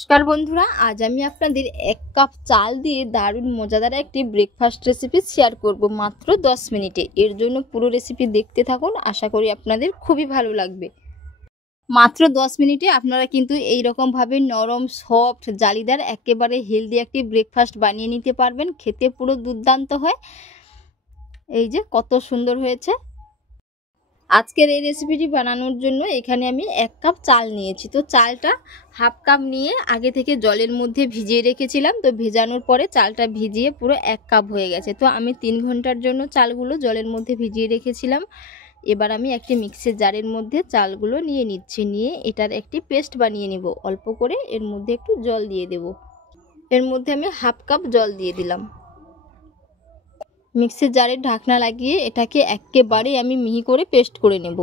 নমস্কার বন্ধুরা, আজ আমি আপনাদের 1 কাপ চাল দিয়ে দারুণ মজাদার একটি ব্রেকফাস্ট রেসিপি শেয়ার করব মাত্র 10 মিনিটে। এর জন্য পুরো রেসিপি দেখতে থাকুন, আশা করি আপনাদের খুবই ভালো লাগবে। মাত্র 10 মিনিটে আপনারা কিন্তু এই রকম ভাবে নরম সফট জালিদার একেবারে হেলদি একটি ব্রেকফাস্ট বানিয়ে নিতে পারবেন। খেতে পুরো দুর্দান্ত হয়। এই যে কত সুন্দর হয়েছে। আজকের এই রেসিপিটি বানানোর জন্য এখানে আমি 1 কাপ চাল নিয়েছি। তো চালটা হাফ কাপ নিয়ে আগে থেকে জলের মধ্যে ভিজিয়ে রেখেছিলাম। তো ভেজানোর পরে চালটা ভিজিয়ে পুরো 1 কাপ হয়ে গেছে। তো আমি 3 ঘন্টার জন্য চালগুলো জলের মধ্যে ভিজিয়ে রেখেছিলাম। এবার আমি একটি মিক্সির জারের মধ্যে চালগুলো নিয়ে নিচ্ছি। নিয়ে এটার একটি পেস্ট বানিয়ে নেব। অল্প করে এর মধ্যে একটু জল দিয়ে দেব। এর মধ্যে আমি হাফ কাপ জল দিয়ে দিলাম। মিক্সির জারের ঢাকনা লাগিয়ে এটাকে একেবারে আমি মিহি করে পেস্ট করে নেব।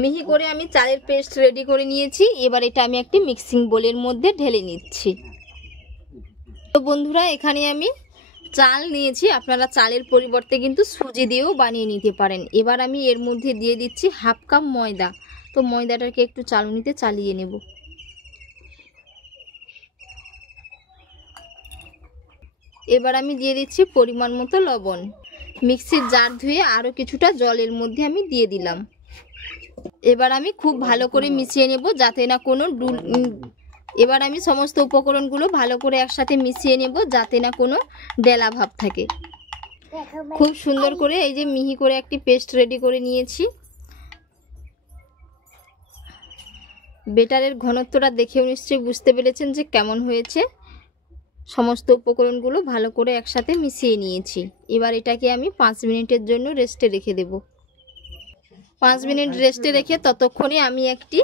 মিহি করে আমি চালের পেস্ট রেডি করে নিয়েছি। এবার এটা আমি একটি মিক্সিং বোলের মধ্যে ঢেলে নিচ্ছি। তো বন্ধুরা, এখানে আমি চাল নিয়েছি, আপনারা চালের পরিবর্তে কিন্তু সুজি দিয়েও বানিয়ে নিতে পারেন। এবার আমি এর মধ্যে দিয়ে দিচ্ছি হাফ কাপ ময়দা। তো ময়দাটাকে একটু চালুনিতে চালিয়ে নেব। এবার আমি দিয়ে দিচ্ছি পরিমাণ মতো লবণ। মিক্সির জার ধুয়ে আরও কিছুটা জলের মধ্যে আমি দিয়ে দিলাম। এবার আমি খুব ভালো করে মিশিয়ে নেব, যাতে না কোনো এবার আমি সমস্ত উপকরণগুলো ভালো করে একসাথে মিশিয়ে নেব, যাতে না কোনো ডেলা ভাব থাকে। খুব সুন্দর করে এই যে মিহি করে একটি পেস্ট রেডি করে নিয়েছি। বেটারের ঘনত্বটা দেখেও নিশ্চয়ই বুঝতে পেরেছেন যে কেমন হয়েছে। সমস্ত উপকরণগুলো ভালো করে একসাথে মিশিয়ে নিয়েছি। এবার এটাকে আমি 5 মিনিটের জন্য রেস্টে রেখে দেব। 5 মিনিট রেস্টে রেখে ততক্ষণে আমি একটি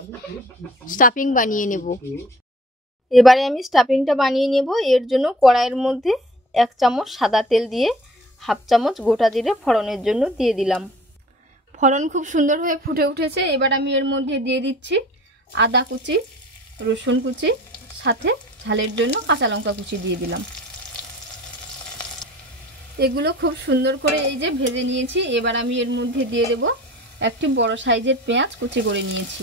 স্টাফিং বানিয়ে নেব। এবারে আমি স্টাফিংটা বানিয়ে নেব। এর জন্য কড়াইয়ের মধ্যে 1 চামচ সাদা তেল দিয়ে হাফ চামচ গোটা জিরে ফোড়নের জন্য দিয়ে দিলাম। ফোড়ন খুব সুন্দর হয়ে ফুটে উঠেছে। এবার আমি এর মধ্যে দিয়ে দিচ্ছি আদা কুচি, রসুন কুচি, সাথে ঝালের জন্য কাঁচা লঙ্কা কুচি দিয়ে দিলাম। এগুলো খুব সুন্দর করে এই যে ভেজে নিয়েছি। এবার আমি এর মধ্যে দিয়ে দেব একটি বড় সাইজের পেঁয়াজ কুচি করে নিয়েছি।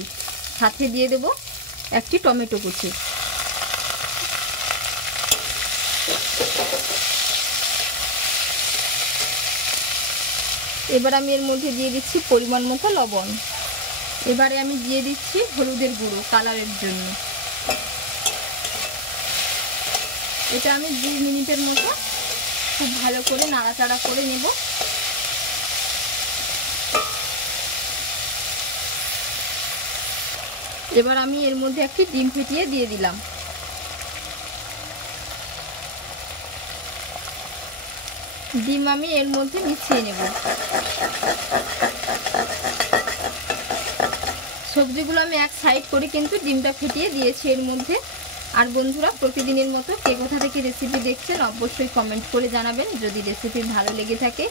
সাথে দিয়ে দেব একটি টমেটো কুচি। এবার আমি এর মধ্যে দিয়ে দিচ্ছি পরিমাণ মতো লবণ। এবারে আমি দিয়ে দিচ্ছি হলুদের গুঁড়ো কালারের জন্য। এটা আমি 2 মিনিটের মতো খুব ভালো করে নাড়াচাড়া করে নেব। এবার আমি এর মধ্যে একটি ডিম ফেটিয়ে দিয়ে দিলাম। ডিম আমি এর মধ্যে মিশিয়ে নেব। সবজিগুলো আমি এক সাইড করে কিন্তু ডিমটা ফেটিয়ে দিয়েছি এর মধ্যে। আর বন্ধুরা, প্রতিদিনের মতো কে কোথা থেকে রেসিপি দেখছেন অবশ্যই কমেন্ট করে জানাবেন। যদি রেসিপি ভালো লেগে থাকে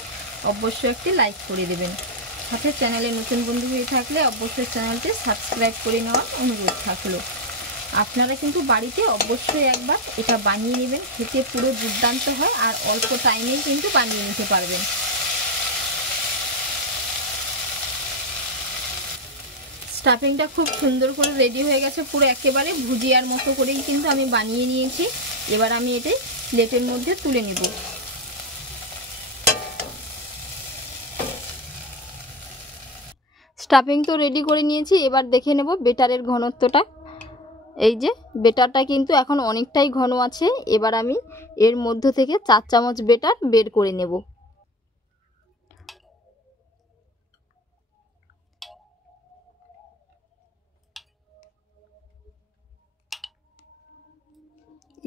অবশ্যই একটি লাইক করে দেবেন। সাথে চ্যানেলে নতুন বন্ধু হয়ে থাকলে অবশ্যই চ্যানেলটি সাবস্ক্রাইব করে নেওয়ার অনুরোধ থাকলো। আপনারা কিন্তু বাড়িতে অবশ্যই একবার এটা বানিয়ে নেবেন। খেতে পুরো দুর্দান্ত হয় আর অল্প টাইমেই কিন্তু বানিয়ে নিতে পারবেন। স্টাফিংটা খুব সুন্দর করে রেডি হয়ে গেছে। পুরো একেবারে ভুজিয়ার মতো করেই কিন্তু আমি বানিয়ে নিয়েছি। এবার আমি এটাই প্লেটের মধ্যে তুলে নেব। স্টাফিং তো রেডি করে নিয়েছি। এবার দেখে নেব বেটারের ঘনত্বটা। এই যে বেটারটা কিন্তু এখন অনেকটাই ঘন আছে। এবার আমি এর মধ্য থেকে 4 চামচ বেটার বের করে নেব।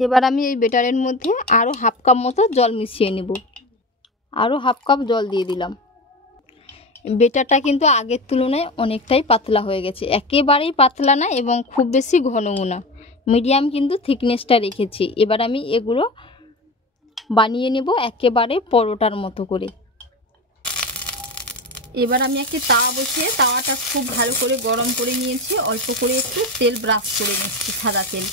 এবার আমি এই বেটারের মধ্যে আরও হাফ কাপ মতো জল মিশিয়ে নেব। আরও হাফ কাপ জল দিয়ে দিলাম। বেটারটা কিন্তু আগের তুলনায় অনেকটাই পাতলা হয়ে গেছে। একেবারেই পাতলা না এবং খুব বেশি ঘনও না, মিডিয়াম কিন্তু থিকনেসটা রেখেছি। এবার আমি এগুলো বানিয়ে নেব একেবারে পরোটার মতো করে। এবার আমি একটি তাওয়া বসিয়ে তাওয়াটা খুব ভালো করে গরম করে নিয়েছি। অল্প করে একটু তেল ব্রাশ করে নিচ্ছি, সাদা তেল।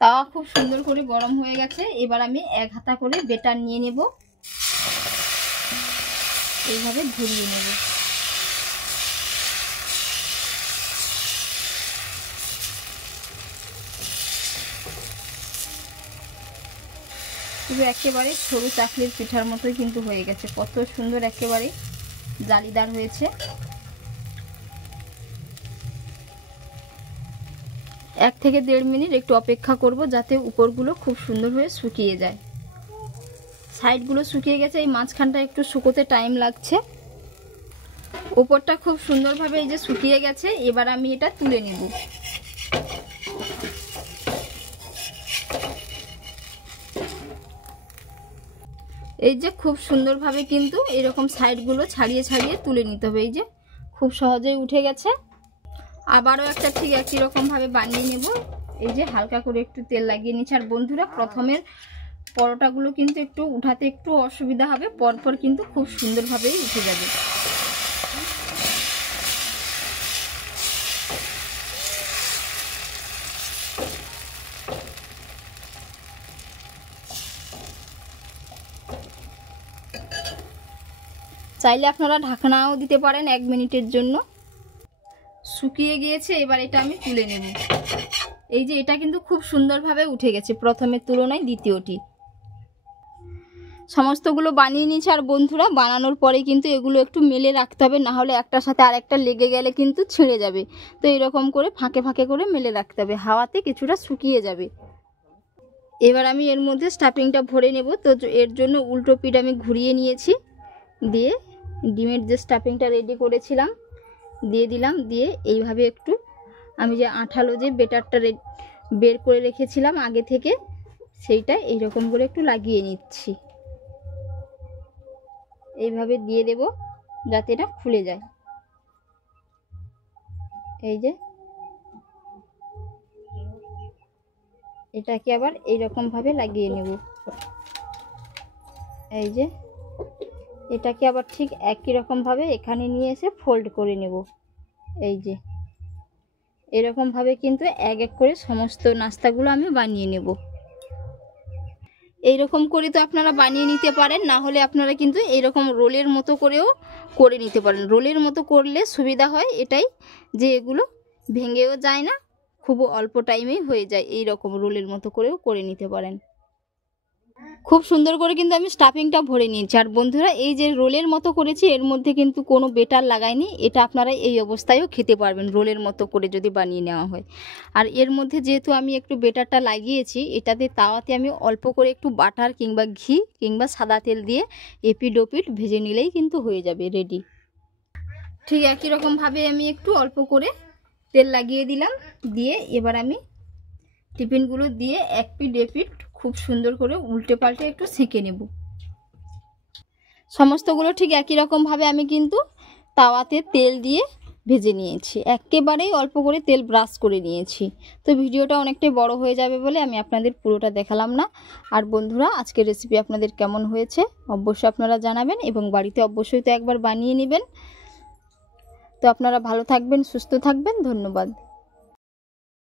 তাওয়া খুব সুন্দর করে গরম হয়ে গেছে। এবার আমি 1 হাতা করে বেটার নিয়ে নেব। এইভাবে ঘুরিয়ে নেব। পুরো একেবারে সরু চাকলির পিঠার মতোই কিন্তু হয়ে গেছে। কত সুন্দর একেবারে জালিদার হয়েছে। 1 থেকে 1.5 মিনিট একটু অপেক্ষা করব যাতে উপরগুলো খুব সুন্দর হয়ে শুকিয়ে যায়। সাইডগুলো শুকিয়ে গেছে, এই মাঝখানটা একটু শুকোতে টাইম লাগছে। উপরটা খুব সুন্দরভাবে এই যে শুকিয়ে গেছে। এবার আমি এটা তুলে নেব। এই যে খুব সুন্দরভাবে কিন্তু এরকম সাইডগুলো ছাড়িয়ে ছাড়িয়ে তুলে নিতে হবে। এই যে খুব সহজেই উঠে গেছে। আবারও একটা ঠিক একই রকমভাবে বানিয়ে নেব। এই যে হালকা করে একটু তেল লাগিয়ে নিচ্ছি। আর বন্ধুরা, প্রথমের পরোটাগুলো কিন্তু একটু উঠাতে একটু অসুবিধা হবে, পরপর কিন্তু খুব সুন্দরভাবেই উঠে যাবে। চাইলে আপনারা ঢাকনাও দিতে পারেন 1 মিনিটের জন্য। শুকিয়ে গিয়েছে, এবার এটা আমি তুলে নেব। এই যে এটা কিন্তু খুব সুন্দরভাবে উঠে গেছে প্রথমের তুলনায় দ্বিতীয়টি। সমস্তগুলো বানিয়ে নিয়েছি। আর বন্ধুরা, বানানোর পরে কিন্তু এগুলো একটু মেলে রাখতে হবে, না হলে একটার সাথে আরেকটা লেগে গেলে কিন্তু ছিঁড়ে যাবে। তো এরকম করে ফাঁকে ফাঁকে করে মেলে রাখতে হবে, হাওয়াতে কিছুটা শুকিয়ে যাবে। এবার আমি এর মধ্যে স্টাফিংটা ভরে নেব। তো এর জন্য উল্টো পিঠ আমি ঘুরিয়ে নিয়েছি, দিয়ে ডিমের যে স্টাফিংটা রেডি করেছিলাম দিয়ে দিলাম। দিয়ে এইভাবে একটু আমি যে আঠালো যে বেটারটা বের করে রেখেছিলাম আগে থেকে, সেইটা এইরকম করে একটু লাগিয়ে নিচ্ছি। এইভাবে দিয়ে দেব যাতে এটা খুলে যায়। এই যে এটাকে আবার এইরকম ভাবে লাগিয়ে নেব। এই যে এটাকে আবার ঠিক একই রকম ভাবে এখানে নিয়ে এসে ফোল্ড করে নেব। এই যে এরকম ভাবে কিন্তু এক এক করে সমস্ত নাস্তাগুলো আমি বানিয়ে নেব। এইরকম করে তো আপনারা বানিয়ে নিতে পারেন, না হলে আপনারা কিন্তু এইরকম রোলের মতো করেও করে নিতে পারেন। রোলের মতো করলে সুবিধা হয় এটাই যে এগুলো ভেঙেও যায় না, খুব অল্প টাইমেই হয়ে যায়। এই রকম রোলের মতো করেও করে নিতে পারেন। খুব সুন্দর করে কিন্তু আমি স্টাফিংটা ভরে নিয়েছি। আর বন্ধুরা, এই যে রোলের মতো করেছি এর মধ্যে কিন্তু কোনো বেটার লাগাইনি। এটা আপনারা এই অবস্থায়ও খেতে পারবেন রোলের মতো করে যদি বানিয়ে নেওয়া হয়। আর এর মধ্যে যেহেতু আমি একটু বেটারটা লাগিয়েছি, এটাতে তাওয়াতে আমি অল্প করে একটু বাটার কিংবা ঘি কিংবা সাদা তেল দিয়ে এপিড ওপিড ভেজে নিলেই কিন্তু হয়ে যাবে রেডি। ঠিক একই রকমভাবে আমি একটু অল্প করে তেল লাগিয়ে দিলাম। দিয়ে এবার আমি টিফিনগুলো দিয়ে এক পিঠ এপিঠ খুব সুন্দর করে উল্টে পাল্টে একটু সেঁকে নেব। সমস্তগুলো ঠিক একই রকমভাবে আমি কিন্তু তাওয়াতে তেল দিয়ে ভেজে নিয়েছি। একেবারেই অল্প করে তেল ব্রাশ করে নিয়েছি। তো ভিডিওটা অনেকটাই বড় হয়ে যাবে বলে আমি আপনাদের পুরোটা দেখালাম না। আর বন্ধুরা, আজকের রেসিপি আপনাদের কেমন হয়েছে অবশ্যই আপনারা জানাবেন, এবং বাড়িতে অবশ্যই তো একবার বানিয়ে নেবেন। তো আপনারা ভালো থাকবেন, সুস্থ থাকবেন। ধন্যবাদ।